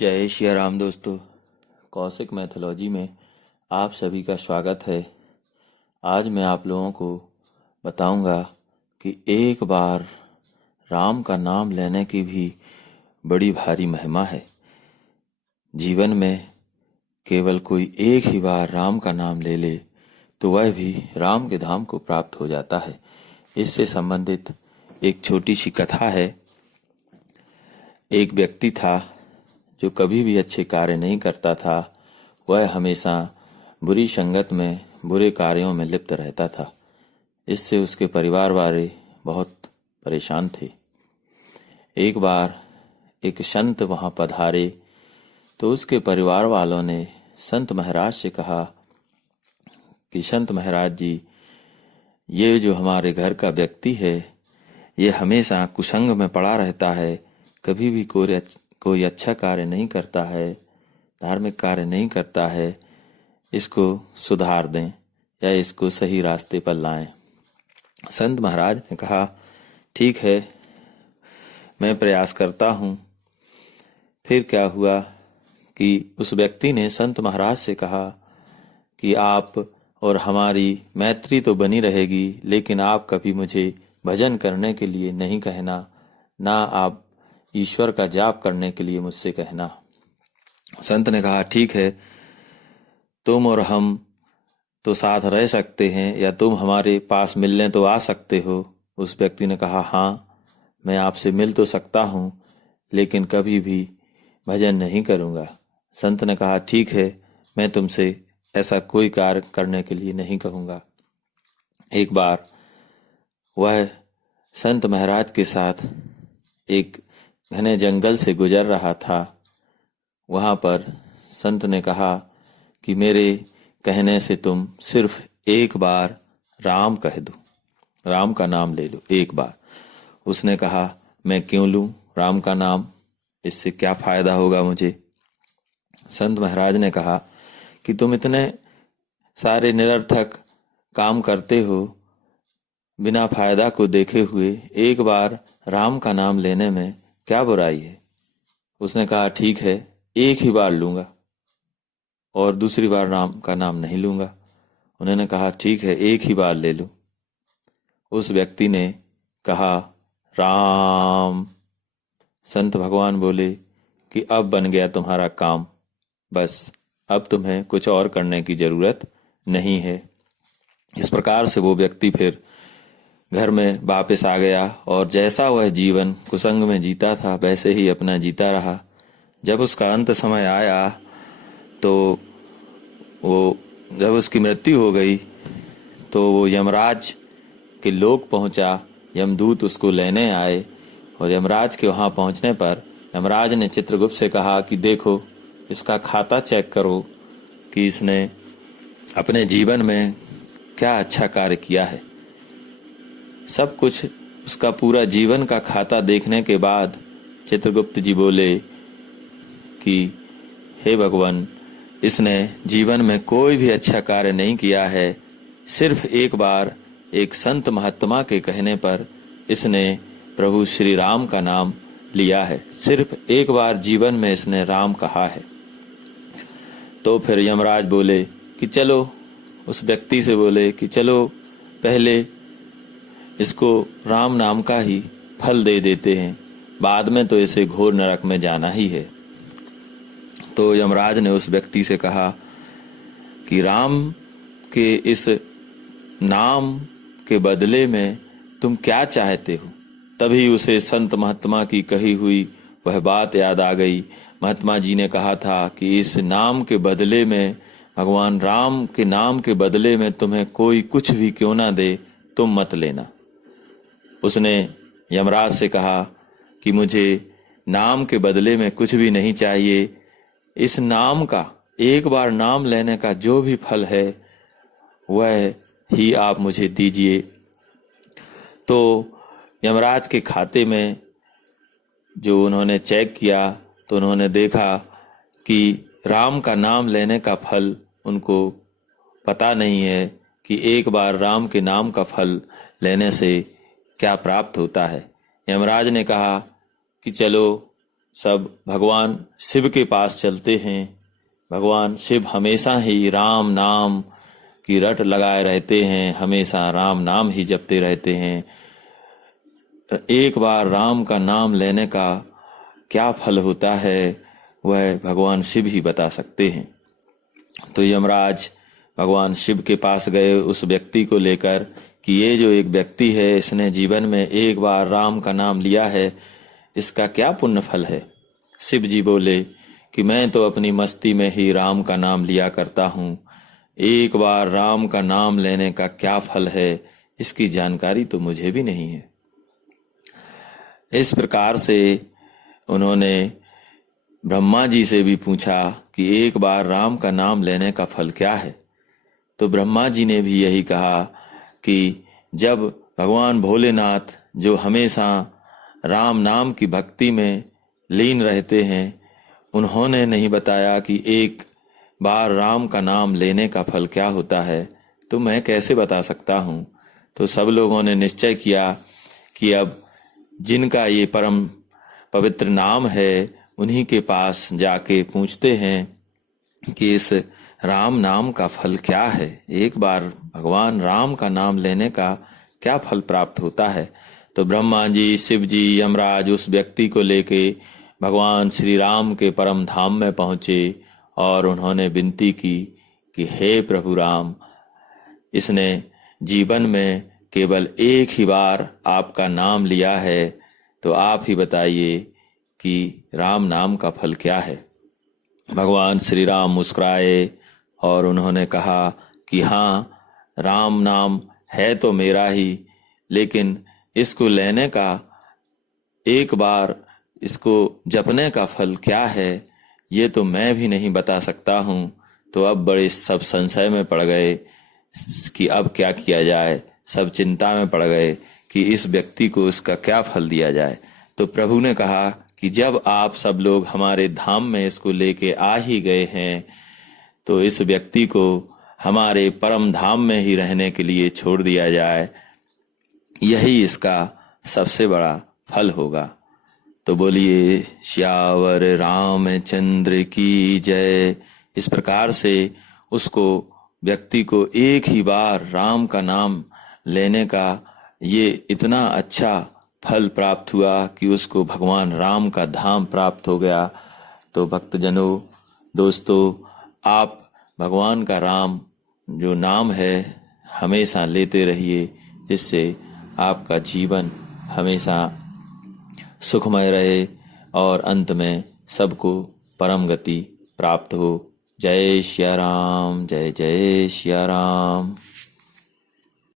जय श्री राम दोस्तों। कौशिक मैथोलॉजी में आप सभी का स्वागत है। आज मैं आप लोगों को बताऊंगा कि एक बार राम का नाम लेने की भी बड़ी भारी महिमा है। जीवन में केवल कोई एक ही बार राम का नाम ले ले तो वह भी राम के धाम को प्राप्त हो जाता है। इससे संबंधित एक छोटी सी कथा है। एक व्यक्ति था जो कभी भी अच्छे कार्य नहीं करता था। वह हमेशा बुरी संगत में, बुरे कार्यों में लिप्त रहता था। इससे उसके परिवार वाले बहुत परेशान थे। एक बार एक संत वहां पधारे तो उसके परिवार वालों ने संत महाराज से कहा कि संत महाराज जी, ये जो हमारे घर का व्यक्ति है ये हमेशा कुसंग में पड़ा रहता है, कभी भी कोई अच्छा कार्य नहीं करता है, धार्मिक कार्य नहीं करता है। इसको सुधार दें या इसको सही रास्ते पर लाएं। संत महाराज ने कहा, ठीक है, मैं प्रयास करता हूँ। फिर क्या हुआ कि उस व्यक्ति ने संत महाराज से कहा कि आप और हमारी मैत्री तो बनी रहेगी, लेकिन आप कभी मुझे भजन करने के लिए नहीं कहना, ना आप ईश्वर का जाप करने के लिए मुझसे कहना। संत ने कहा, ठीक है, तुम और हम तो साथ रह सकते हैं, या तुम हमारे पास मिलने तो आ सकते हो। उस व्यक्ति ने कहा, हाँ, मैं आपसे मिल तो सकता हूँ, लेकिन कभी भी भजन नहीं करूँगा। संत ने कहा, ठीक है, मैं तुमसे ऐसा कोई कार्य करने के लिए नहीं कहूँगा। एक बार वह संत महाराज के साथ एक घने जंगल से गुजर रहा था। वहां पर संत ने कहा कि मेरे कहने से तुम सिर्फ एक बार राम कह दो, राम का नाम ले लो एक बार। उसने कहा, मैं क्यों लूं राम का नाम, इससे क्या फायदा होगा मुझे। संत महाराज ने कहा कि तुम इतने सारे निरर्थक काम करते हो, बिना फायदा को देखे हुए एक बार राम का नाम लेने में क्या बुराई है। उसने कहा, ठीक है, एक ही बार लूंगा और दूसरी बार राम का नाम नहीं लूंगा। उन्होंने कहा, ठीक है, एक ही बार ले लो। उस व्यक्ति ने कहा, राम। संत भगवान बोले कि अब बन गया तुम्हारा काम, बस अब तुम्हें कुछ और करने की जरूरत नहीं है। इस प्रकार से वो व्यक्ति फिर घर में वापस आ गया और जैसा वह जीवन कुसंग में जीता था वैसे ही अपना जीता रहा। जब उसका अंत समय आया तो जब उसकी मृत्यु हो गई तो वो यमराज के लोक पहुंचा। यमदूत उसको लेने आए और यमराज के वहां पहुंचने पर यमराज ने चित्रगुप्त से कहा कि देखो, इसका खाता चेक करो कि इसने अपने जीवन में क्या अच्छा कार्य किया है। सब कुछ उसका पूरा जीवन का खाता देखने के बाद चित्रगुप्त जी बोले कि हे भगवान, इसने जीवन में कोई भी अच्छा कार्य नहीं किया है। सिर्फ एक बार एक संत महात्मा के कहने पर इसने प्रभु श्री राम का नाम लिया है। सिर्फ एक बार जीवन में इसने राम कहा है। तो फिर यमराज बोले कि चलो, उस व्यक्ति से बोले कि चलो पहले इसको राम नाम का ही फल दे देते हैं, बाद में तो इसे घोर नरक में जाना ही है। तो यमराज ने उस व्यक्ति से कहा कि राम के इस नाम के बदले में तुम क्या चाहते हो। तभी उसे संत महात्मा की कही हुई वह बात याद आ गई। महात्मा जी ने कहा था कि इस नाम के बदले में, भगवान राम के नाम के बदले में तुम्हें कोई कुछ भी क्यों ना दे, तुम मत लेना। उसने यमराज से कहा कि मुझे नाम के बदले में कुछ भी नहीं चाहिए, इस नाम का, एक बार नाम लेने का जो भी फल है वह ही आप मुझे दीजिए। तो यमराज के खाते में जो उन्होंने चेक किया तो उन्होंने देखा कि राम का नाम लेने का फल उनको पता नहीं है कि एक बार राम के नाम का फल लेने से क्या प्राप्त होता है। यमराज ने कहा कि चलो सब भगवान शिव के पास चलते हैं। भगवान शिव हमेशा ही राम नाम की रट लगाए रहते हैं, हमेशा राम नाम ही जपते रहते हैं। एक बार राम का नाम लेने का क्या फल होता है वह भगवान शिव ही बता सकते हैं। तो यमराज भगवान शिव के पास गए उस व्यक्ति को लेकर कि ये जो एक व्यक्ति है इसने जीवन में एक बार राम का नाम लिया है, इसका क्या पुण्य फल है। शिव जी बोले कि मैं तो अपनी मस्ती में ही राम का नाम लिया करता हूँ, एक बार राम का नाम लेने का क्या फल है इसकी जानकारी तो मुझे भी नहीं है। इस प्रकार से उन्होंने ब्रह्मा जी से भी पूछा कि एक बार राम का नाम लेने का फल क्या है। तो ब्रह्मा जी ने भी यही कहा कि जब भगवान भोलेनाथ जो हमेशा राम नाम की भक्ति में लीन रहते हैं, उन्होंने नहीं बताया कि एक बार राम का नाम लेने का फल क्या होता है, तो मैं कैसे बता सकता हूँ। तो सब लोगों ने निश्चय किया कि अब जिनका ये परम पवित्र नाम है उन्हीं के पास जाके पूछते हैं कि इस राम नाम का फल क्या है, एक बार भगवान राम का नाम लेने का क्या फल प्राप्त होता है। तो ब्रह्मा जी, शिव जी, यमराज उस व्यक्ति को लेके भगवान श्री राम के परम धाम में पहुँचे और उन्होंने विनती की कि हे प्रभु राम, इसने जीवन में केवल एक ही बार आपका नाम लिया है, तो आप ही बताइए कि राम नाम का फल क्या है। भगवान श्री राम मुस्कुराए और उन्होंने कहा कि हाँ, राम नाम है तो मेरा ही, लेकिन इसको लेने का, एक बार इसको जपने का फल क्या है ये तो मैं भी नहीं बता सकता हूँ। तो अब बड़े सब संशय में पड़ गए कि अब क्या किया जाए, सब चिंता में पड़ गए कि इस व्यक्ति को इसका क्या फल दिया जाए। तो प्रभु ने कहा कि जब आप सब लोग हमारे धाम में इसको लेके आ ही गए हैं, तो इस व्यक्ति को हमारे परम धाम में ही रहने के लिए छोड़ दिया जाए, यही इसका सबसे बड़ा फल होगा। तो बोलिए श्यावर रामचंद्र की जय। इस प्रकार से उसको, व्यक्ति को एक ही बार राम का नाम लेने का ये इतना अच्छा फल प्राप्त हुआ कि उसको भगवान राम का धाम प्राप्त हो गया। तो भक्तजनों, दोस्तों, आप भगवान का राम जो नाम है हमेशा लेते रहिए, जिससे आपका जीवन हमेशा सुखमय रहे और अंत में सबको परम गति प्राप्त हो। जय श्री राम, जय जय श्री राम।